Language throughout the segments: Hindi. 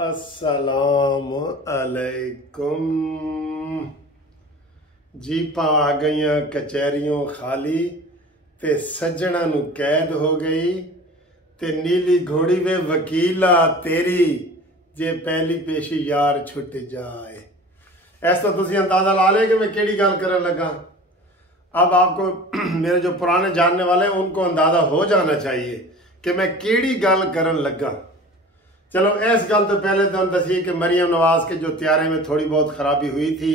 अस्सलाम अलैकुम जी। आ गई कचहरियों खाली ते सज्जणा नू कैद हो गई ते नीली घोड़ी वे वकीला तेरी जे पहली पेशी यार छुट जाए। ऐसा तो तुसी अंदाजा ला ले कि मैं केड़ी गल करन लगा। अब आपको मेरे जो पुराने जानने वाले हैं उनको अंदाजा हो जाना चाहिए कि मैं केड़ी गल करन लगा। चलो इस गल तो पहले तो दसी कि मरियम नवाज के जो त्यारे में थोड़ी बहुत खराबी हुई थी,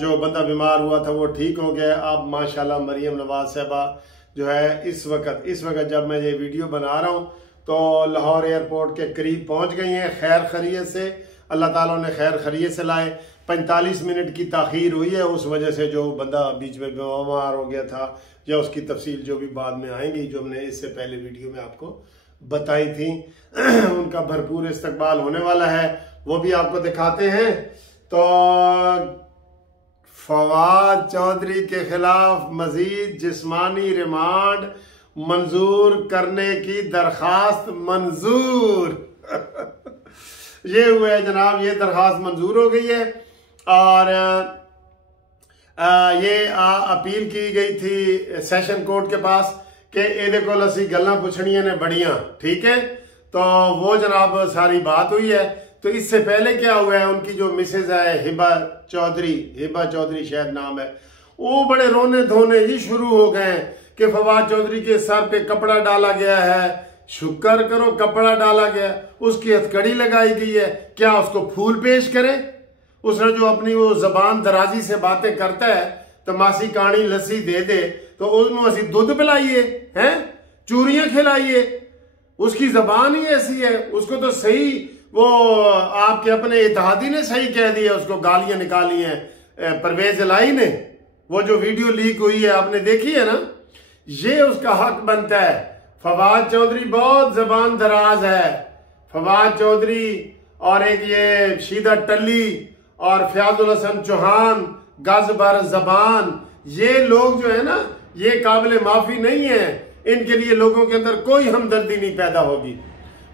जो बंदा बीमार हुआ था वो ठीक हो गया। अब माशाल्लाह मरियम नवाज साहबा जो है इस वक्त जब मैं ये वीडियो बना रहा हूँ तो लाहौर एयरपोर्ट के करीब पहुँच गई हैं खैर खैरियत से। अल्लाह ताला ने खैर खैरियत से लाए। 45 मिनट की ताखीर हुई है उस वजह से जो बंदा बीच में बीमार हो गया था, या उसकी तफसील जो भी बाद में आएंगी, जो हमने इससे पहले वीडियो में आपको बताई थी। उनका भरपूर इस्तकबाल होने वाला है, वो भी आपको दिखाते हैं। तो फवाद चौधरी के खिलाफ मजीद जिस्मानी रिमांड मंजूर करने की दरखास्त मंजूर ये हुआ है जनाब, ये दरखास्त मंजूर हो गई है। और ये अपील की गई थी सेशन कोर्ट के पास कि ये को असी गल्लां पुछनियां ने बड़ियां, ठीक है। तो वो जनाब सारी बात हुई है। तो इससे पहले क्या हुआ है, उनकी जो मिसेज है हिबा चौधरी शायद नाम है, वो बड़े रोने धोने ही शुरू हो गए कि फवाद चौधरी के सर पे कपड़ा डाला गया है। शुक्र करो कपड़ा डाला गया, उसकी हथकड़ी लगाई गई है। क्या उसको फूल पेश करे? उसने जो अपनी वो जबान दराजी से बातें करता है तो मासी कानी लस्सी दे दे तो उसमें असी दूध पिलाइए हैं, चूरियां खिलाइए। उसकी जबान ही ऐसी है। उसको तो सही वो आपके अपने इत्तेहादी ने सही कह दिया, उसको गालियां निकाली हैं परवेज इलाही ने। वो जो वीडियो लीक हुई है आपने देखी है ना, ये उसका हक बनता है। फवाद चौधरी बहुत जबान दराज है। फवाद चौधरी और एक ये शीदा टल्ली और फयाजुल हसन चौहान गज भर जबान, ये लोग जो है ना ये काबिल माफी नहीं है। इनके लिए लोगों के अंदर कोई हमदर्दी नहीं पैदा होगी।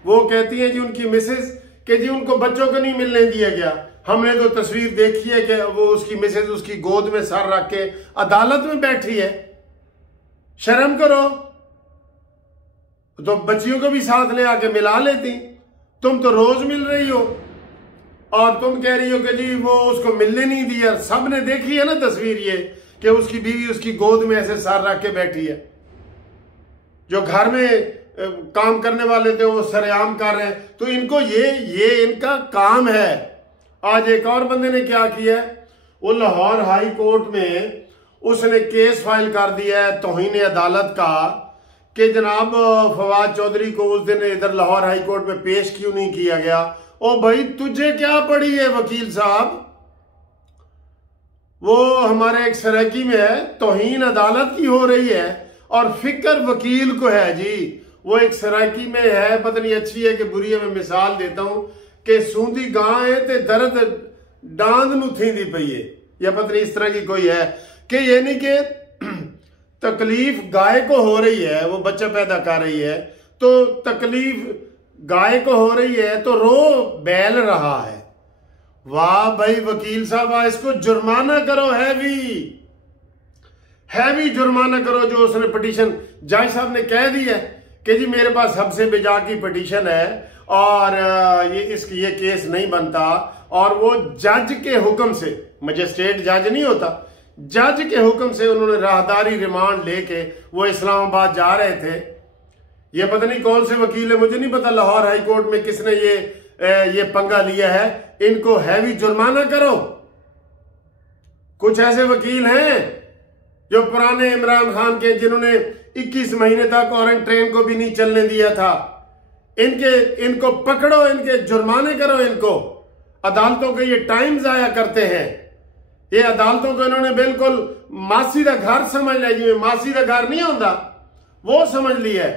वो कहती है जी उनकी मिसेज कि जी उनको बच्चों को नहीं मिलने दिया गया। हमने तो तस्वीर देखी है कि वो उसकी मिसेज उसकी गोद में सर रख के अदालत में बैठी है। शर्म करो, तो बच्चियों को भी साथ ले आके मिला लेती। तुम तो रोज मिल रही हो और तुम कह रही हो कि जी वो उसको मिलने नहीं दिया। सब ने देखी है ना तस्वीर ये कि उसकी बीवी उसकी गोद में ऐसे सर रख के बैठी है। जो घर में काम करने वाले थे वो सरेआम कर रहे हैं। तो इनको ये इनका काम है। आज एक और बंदे ने क्या किया, वो लाहौर हाई कोर्ट में उसने केस फाइल कर दिया है तौहीन अदालत का कि जनाब फवाद चौधरी को उस दिन इधर लाहौर हाई कोर्ट में पेश क्यों नहीं किया गया। ओ भाई तुझे क्या पड़ी है वकील साहब, वो हमारे एक सराकी में है, तौहीन अदालत की हो रही है और फिक्र वकील को है जी। वो एक सराकी में है, पता नहीं अच्छी है कि बुरी है, मैं मिसाल देता हूं कि सूंदी गां है ते दर्द डांद नू थींदी पई है, या पता नहीं इस तरह की कोई है कि यानी कि तकलीफ गाय को हो रही है, वो बच्चा पैदा कर रही है तो तकलीफ गाय को हो रही है तो रो बैल रहा है। वाह भाई वकील साहब, इसको जुर्माना करो, हैवी जुर्माना करो। जो उसने पिटीशन जज साहब ने कह दी है कि जी मेरे पास सबसे बेजा की पिटीशन है और ये केस नहीं बनता, और वो जज के हुक्म से, मजिस्ट्रेट जज नहीं होता, जज के हुक्म से उन्होंने राहदारी रिमांड लेके वो इस्लामाबाद जा रहे थे। ये पता नहीं कौन से वकील है, मुझे नहीं पता लाहौर हाई कोर्ट में किसने ये पंगा लिया है। इनको हैवी जुर्माना करो। कुछ ऐसे वकील हैं जो पुराने इमरान खान के, जिन्होंने 21 महीने तक ऑरेंज ट्रेन को भी नहीं चलने दिया था। इनको पकड़ो, इनके जुर्माने करो। इनको अदालतों के ये टाइम जाया करते हैं। ये अदालतों को इन्होंने बिल्कुल मासी का घर समझ लिया, जिम्मे मासी का घर नहीं होता वो समझ लिया है।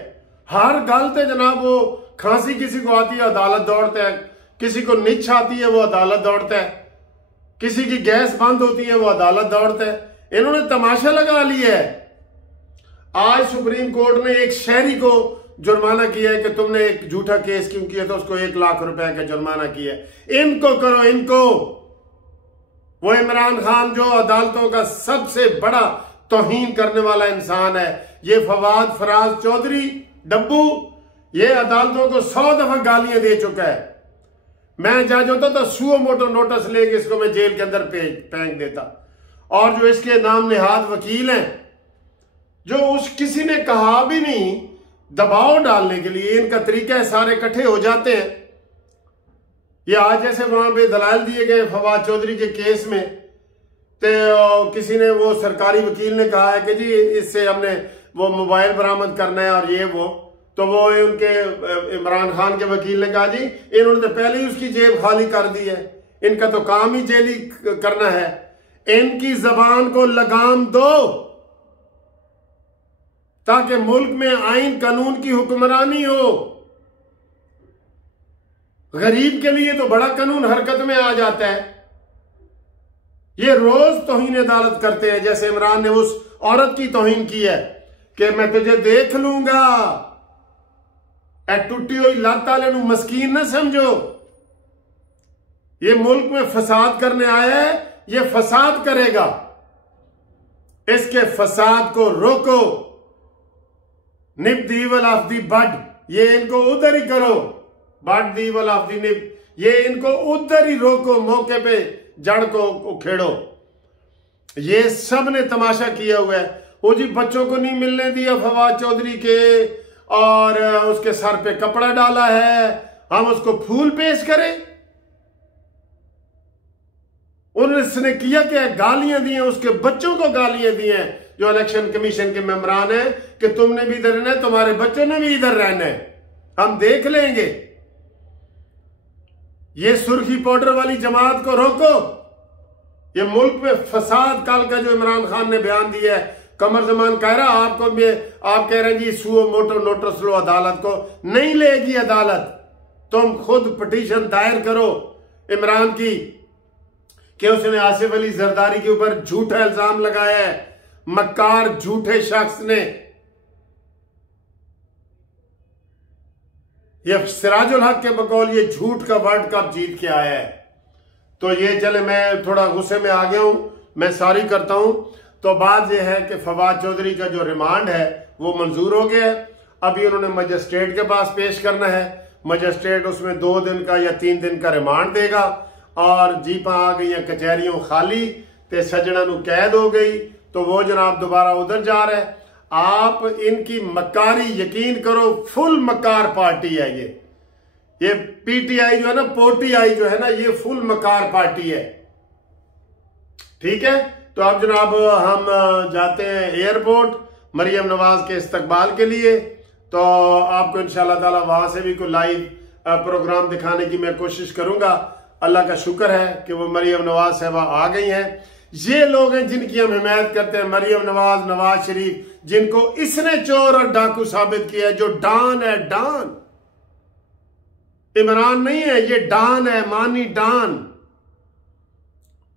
हर गल ते जनाब वो खांसी किसी को आती है अदालत दौड़ता है, किसी को निच आती है वो अदालत दौड़ता है, किसी की गैस बंद होती है वो अदालत दौड़ता है। इन्होंने तमाशा लगा लिया है। आज सुप्रीम कोर्ट ने एक शहरी को जुर्माना किया है कि तुमने एक झूठा केस क्यों किया, तो उसको 1 लाख रुपए का जुर्माना किया है। इनको करो, इनको। वो इमरान खान जो अदालतों का सबसे बड़ा तौहीन करने वाला इंसान है, ये फवाद फराज चौधरी डब्बू, ये अदालतों को 100 दफा गालियां दे चुका है। मैं जज होता तो सुओ मोटो नोटिस लेके इसको मैं जेल के अंदर फेंक देता। और जो इसके नाम निहाद वकील हैं, जो उस किसी ने कहा भी नहीं, दबाव डालने के लिए इनका तरीका है, सारे इकट्ठे हो जाते हैं। ये आज जैसे वहां पे दलाल दिए गए फवाद चौधरी के केस में, तो किसी ने, वो सरकारी वकील ने कहा है कि जी इससे हमने वो मोबाइल बरामद करना है और ये वो, तो वो उनके इमरान खान के वकील ने कहा जी इन्होंने तो पहले ही उसकी जेब खाली कर दी है, इनका तो काम ही जेली करना है, इनकी जबान को लगाम दो ताकि मुल्क में आइन कानून की हुक्मरानी हो। गरीब के लिए तो बड़ा कानून हरकत में आ जाता है। ये रोज तौहीन अदालत करते हैं, जैसे इमरान ने उस औरत की तौहीन की है कि मैं तुझे देख लूंगा। ए टूटी हुई लत वाले नूं मस्कीन ना समझो। ये मुल्क में फसाद करने आया है, ये फसाद करेगा। इसके फसाद को रोको। Nib the evil of the bud, ये इनको उधर ही करो। Bud the evil of the nib, ये इनको उधर ही रोको, मौके पे जड़ को उखेड़ो। ये सब ने तमाशा किया हुआ है। वो जी बच्चों को नहीं मिलने दिया फवाद चौधरी के, और उसके सर पे कपड़ा डाला है, हम उसको फूल पेश करें। उन्होंने किया क्या? गालियां दी हैं, उसके बच्चों को गालियां दी हैं, जो इलेक्शन कमीशन के मेंबरान हैं, कि तुमने भी इधर रहना है, तुम्हारे बच्चों ने भी इधर रहना है, हम देख लेंगे। ये सुर्खी पाउडर वाली जमात को रोको। ये मुल्क में फसाद काल का जो इमरान खान ने बयान दिया है, कमर जमान कह रहा आपको, आप कह रहे हैं जी सुओ मोटो नोटिस लो, अदालत को नहीं लेगी अदालत। तुम खुद पिटीशन दायर करो इमरान की कि उसने आसिफ अली जरदारी के ऊपर झूठा इल्जाम लगाया है, मक्कार झूठे शख्स ने। ये सिराजुल हक के बकौल ये झूठ का वर्ल्ड कप जीत के आया है। तो ये चले, मैं थोड़ा गुस्से में आ गया हूं, मैं सॉरी करता हूं। तो बात यह है कि फवाद चौधरी का जो रिमांड है वो मंजूर हो गया है। अभी उन्होंने मजिस्ट्रेट के पास पेश करना है। मजिस्ट्रेट उसमें 2 दिन का या 3 दिन का रिमांड देगा। और जीपा आ गई कचहरियों खाली, ते सजना नू कैद हो गई, तो वो जनाब दोबारा उधर जा रहा है। आप इनकी मक्कारी यकीन करो, फुल मक्कार पार्टी है ये पीटीआई जो है ना, पोटीआई जो है ना, ये फुल मक्कार पार्टी है। ठीक है, तो अब जनाब हम जाते हैं एयरपोर्ट मरियम नवाज के इस्तकबाल के लिए। तो आपको इंशाल्लाह ताला वहां से भी कोई लाइव प्रोग्राम दिखाने की मैं कोशिश करूंगा। अल्लाह का शुक्र है कि वो मरियम नवाज साहबा आ गई हैं। ये लोग हैं जिनकी हम हिमायत करते हैं, मरियम नवाज, नवाज शरीफ, जिनको इसने चोर और डाकू साबित किया है, जो डान है, डान। इमरान नहीं है, ये डान है, मानी डान।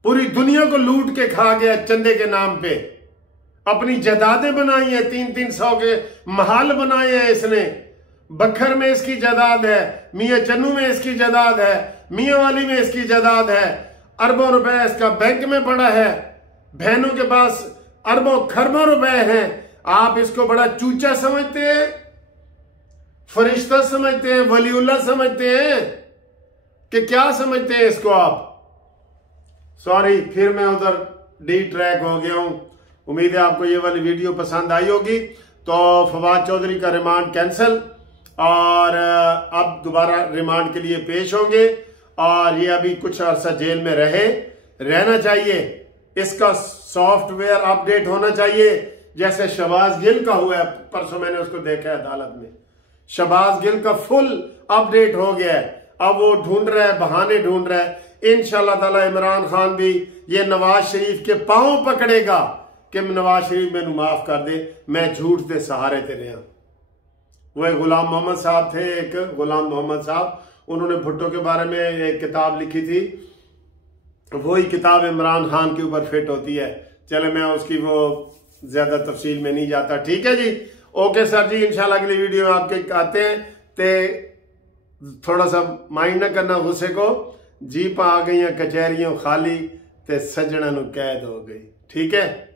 पूरी दुनिया को लूट के खा गया चंदे के नाम पे। अपनी जायदादें बनाई हैं, 300 के महल बनाए हैं इसने। बखर में इसकी जायदाद है, मियां चन्नू में इसकी जायदाद है, मियां वाली में इसकी जायदाद है, अरबों रुपए इसका बैंक में पड़ा है, बहनों के पास अरबों खरबों रुपए हैं। आप इसको बड़ा चूचा समझते हैं, फरिश्ता समझते हैं, वलीउल्लाह समझते हैं, कि क्या समझते हैं इसको आप? सॉरी, फिर मैं उधर डी ट्रैक हो गया हूं। उम्मीद है आपको ये वाली वीडियो पसंद आई होगी। तो फवाद चौधरी का रिमांड कैंसिल, और अब दोबारा रिमांड के लिए पेश होंगे, और ये अभी कुछ अर्सा जेल में रहना चाहिए। इसका सॉफ्टवेयर अपडेट होना चाहिए, जैसे शहबाज गिल का हुआ है। परसों मैंने उसको देखा है अदालत में। शहबाज गिल का फुल अपडेट हो गया है। अब वो ढूंढ रहा है, बहाने ढूंढ रहा है। इंशाल्लाह ताला इमरान खान भी ये नवाज शरीफ के पांव पकड़ेगा कि नवाज शरीफ मैनू माफ कर दे, मैं झूठ दे सहारे तेरे हैं। वो एक गुलाम मोहम्मद साहब थे, एक गुलाम मोहम्मद साहब, उन्होंने भुट्टो के बारे में एक किताब लिखी थी। वही किताब इमरान खान के ऊपर फिट होती है। चले, मैं उसकी वो ज्यादा तफसील में नहीं जाता। ठीक है जी, ओके सर जी, इंशाल्लाह अगली वीडियो में आपके आते हैं। ते थोड़ा सा माइंड ना करना गुस्से को। जीप आ गई कचहरियों खाली ते सज्जणा नूं कैद हो गई। ठीक है।